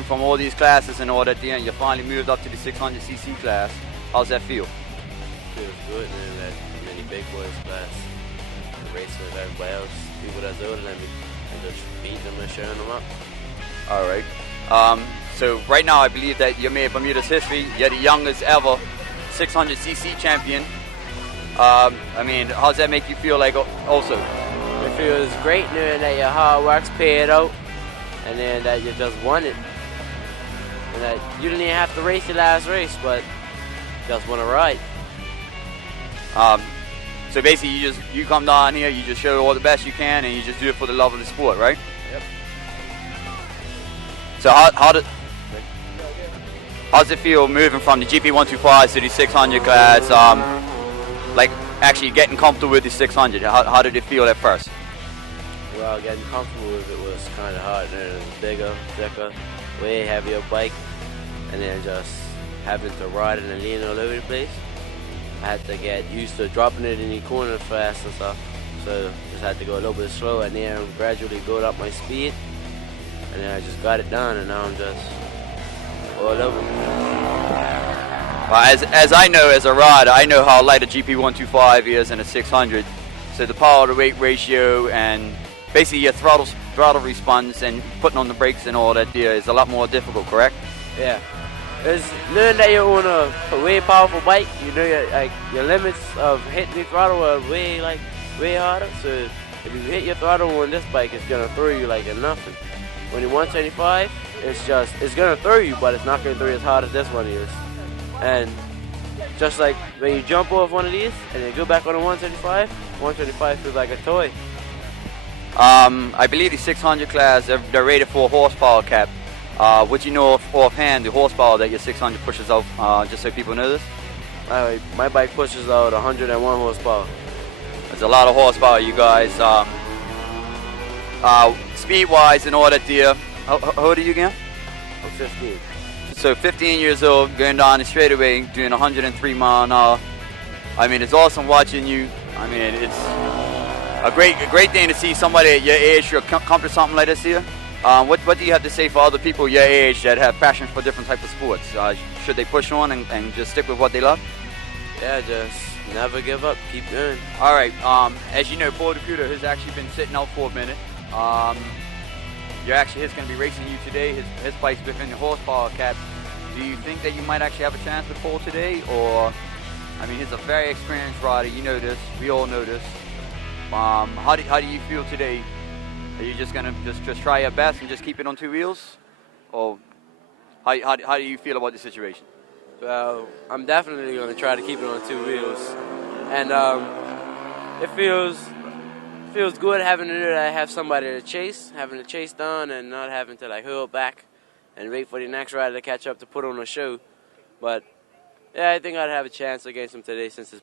racing from all these classes and all that there, and you finally moved up to the 600cc class. How's that feel? Feels good, man. That many big boys class, racing with everybody else, people that's older than me, and just beating them and showing them up. All right. So right now, I believe that you made Bermuda's history. You're the youngest ever 600cc champion. I mean, how's that make you feel like also? It feels great knowing that your hard work's paid out, and then that you just won it. And that you didn't even have to race your last race, but just want to ride. So basically, you come down here, you just show all the best you can, and you just do it for the love of the sport, right? Yep. So how's it feel moving from the GP125 to the 600 class? Like actually getting comfortable with the 600. How did it feel at first? Well, getting comfortable with it was kind of hard. And it was bigger, thicker, way heavier bike, and then just having to ride it and lean all over the place. I had to get used to dropping it in the corner fast and stuff. So just had to go a little bit slower and then gradually build up my speed. And then I just got it done, and now I'm just all over. Well, as I know as a rider, I know how light a GP125 is and a 600. So the power to weight ratio and basically your throttle response and putting on the brakes and all that there is a lot more difficult, correct? Yeah. It's knowing that you're on a way powerful bike, you know your limits of hitting the throttle are way harder. So if you hit your throttle on this bike, it's gonna throw you like a nothing. When you're 125, it's gonna throw you, but it's not gonna throw you as hard as this one is. And just like when you jump off one of these and then go back on a 125 feels like a toy. I believe the 600 class, they're rated for a horsepower cap. Would you know offhand the horsepower that your 600 pushes out, just so people know this? My bike pushes out 101 horsepower. There's a lot of horsepower, you guys. Speed-wise and all that there. How old are you again? I'm 15. So 15 years old, going down the straightaway, doing 103 mile an hour. I mean, it's awesome watching you. I mean, it's a great thing to see somebody at your age accomplish something like this here. What do you have to say for other people your age that have passion for different types of sports? Should they push on and just stick with what they love? Yeah, just never give up. Keep doing. All right. As you know, Paul Decuda has actually been sitting out for a minute. He's going to be racing you today. His bike's within the horsepower cap. Do you think that you might actually have a chance with Paul today? Or, I mean, he's a very experienced rider. You know this. We all know this. How do you feel today? Are you just going to just try your best and just keep it on two wheels? Or how do you feel about the situation? Well, I'm definitely going to try to keep it on two wheels. And it feels good having to know that I have somebody to chase, having the chase done and not having to like hold back and wait for the next rider to catch up to put on a show. But yeah, I think I'd have a chance against him today since it's